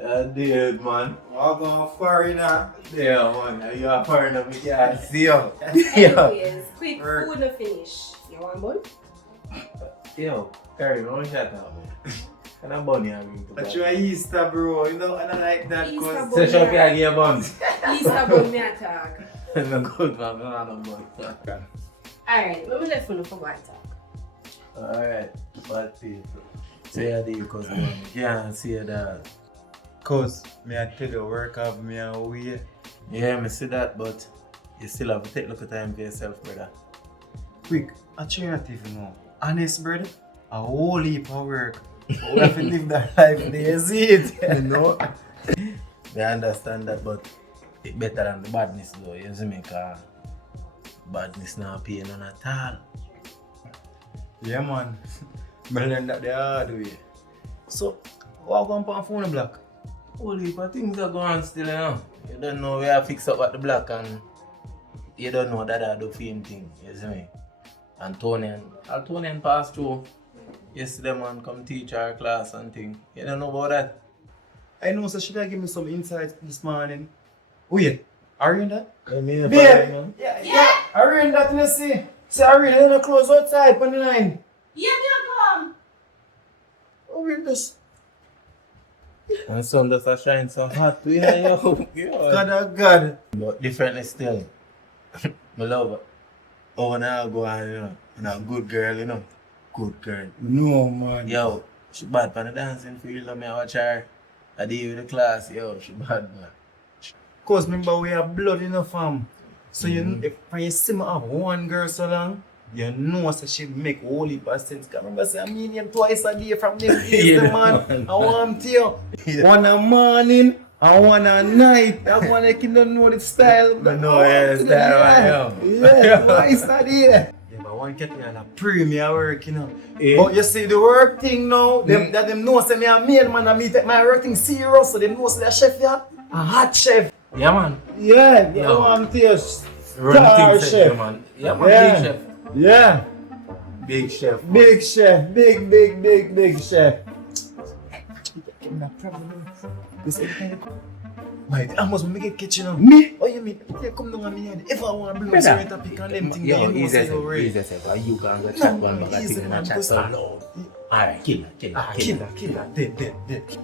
Dude, man. I'm going foreigner. Yeah, man. You are foreigner, we can't see you. Anyways, quick food to finish. You want bun? Yo, Carrie, what was that now, man? And I'm bunny having to But you are Easter, bro. You know, I don't like that. Easter Cause bun. So, shop your buns. Easter bun me attack. No good, man. No, no, bun. Alright, let me let you know for what talk. Alright, bad people. Say your deal, cause man, you can't see that. cause me I tell you work of me away. Yeah, me see that, but you still have to take a look at time for yourself, brother. Quick, I try not even know. Honest, brother, a whole heap of work. But we have to live that life, do you see it? You know? I understand that, but it's better than the badness though, you see me? Cause badness not paying none at all. Yeah, man. I learned that the hard way. So, what going on phone block? Holy heap of things are going on still, you know? You don't know where I fix up at the block and you don't know that I do film thing, you see me? Antonian passed through. Yesterday man come teach our class and thing. You don't know about that? I know, so should I give me some insights this morning? Wait, are you in that? Yeah, Babe! Yeah, are you in that, you see? See, are you in the clothes outside on the line? Yeah, me come. Oh, we're this. And sun just a shine so hot. Yeah, yo. God, oh God. But differently still. My love. Oh, now go on, you know. And a good girl, you know. Good girl. No, man. Yo, she bad for the dancing field. I watch her. I deal with the class. Yo, she bad, man. Cause remember we have blood in the farm. So if you see me have one girl so long, you know so she make whole heap of sense. Cause remember say I mean him twice a day from them days, Yeah, the man. I want to you. Yeah. One a morning, I want a night. I want to don't know the style. I know, yeah, the style, right, yo. Yeah, twice a day. Yeah, but one get me on a premium work, you know. Yeah. But you see the work thing now, that them know say me a main man and me take my work thing serious, so them know say the chef yeah, a hot chef. Yeah, man. Yeah, Yo. you want to Run things, chef. yeah, man. Yeah, man. Yeah. Big chef. Yeah, Big chef. man. big chef, big chef. Wait, I must make it kitchen now. Me? Oh, you mean? Yeah, come down on me head. If I want to blow Brother. some pick on them things, Yo, you know easy say say, you're easy right. say. But you can go chat one back easy, thing and man, chat go so stop. loud. Alright, kill her. Kill her, dead.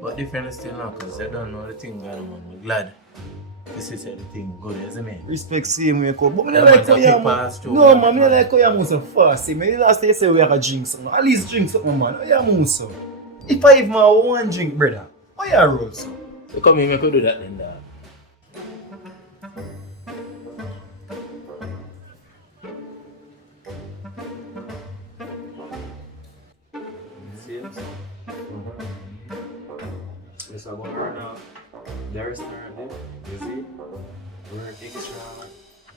But different still now, because they don't know the thing going on, man. We're glad. This is the thing good, isn't it? Respect same way, but me Yeah, not like man, how that you people man. pass through, No, man. man, me not like how you move so fast. See, me the last day you say we have a drink something. At least drink something, man. How you move so? If I even have one drink, brother, how you roll so? So come here, we could do that then, dog. See it? Yes, I'm going now. There's there, you see? Work extra.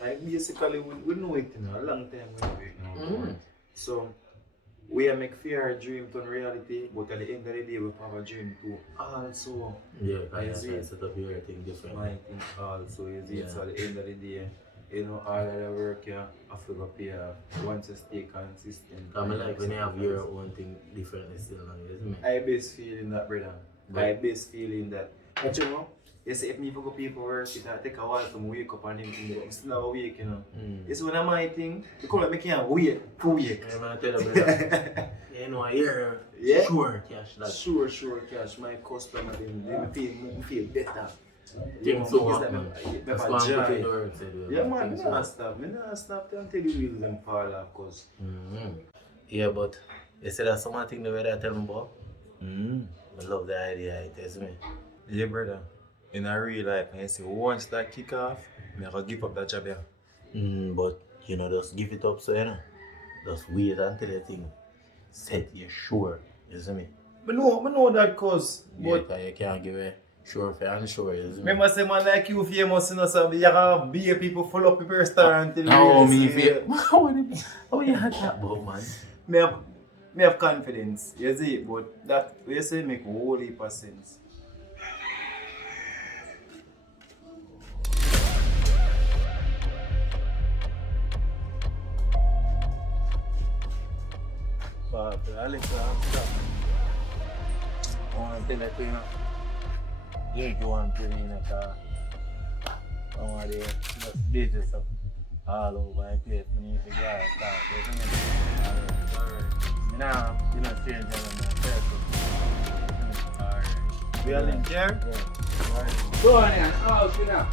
Like basically, we know it, you know, a long time we know it now. Mm. So, we make fear dream turn reality, but at the end of the day, we have a dream too. Also, Yeah, I because see. you set up everything different. my thing also is it. Yeah. So at the end of the day, you know, all of the work you have to go pay once you stay consistent. I like when you have your own thing differently still, isn't it? I best feeling that, brother. I best feeling that. But you know, you see, if me go people work, it take a while to wake up and everything. It's not awake, you know. It's one of my thing. Because I can't wait to wake. I'm gonna tell you, brother. You know, I hear Yeah. sure cash that. Sure, cash. My customer, they feel better. Things so happen. That's why I'm putting joy. the work to do. Yeah, man, me Things so not stop. Me not stop until the wheels them fall off, cause. Yeah, but you said that's something the way that I tell me about. I love the idea, it is me. Yeah, brother. In a real life, I say once that kick off, me I go give up that job here. But you know, just give it up, so you know. Just wait until the thing set you sure, you see me? I know that cause. Yeah, But 'cause you can't give a sure for unsure, you see me? remember say man like you famous, you know, so you have beer people full up the restaurant till Oh, really me see feel. it. How you had that about, man? Me have confidence, you see, but that what you say make a whole heap of sense. part, I like stuff. One thing that you know, drink one thing in the car. One day, just busy stuff all over my place. I need to get out. Now, you know, change them. Alright. We are in here? Yeah. Alright. Go on here. Oh, sit down.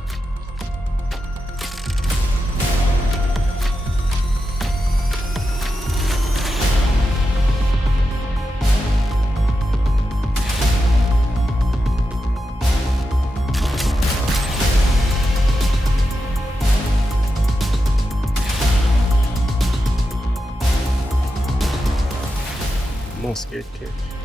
Must get catch.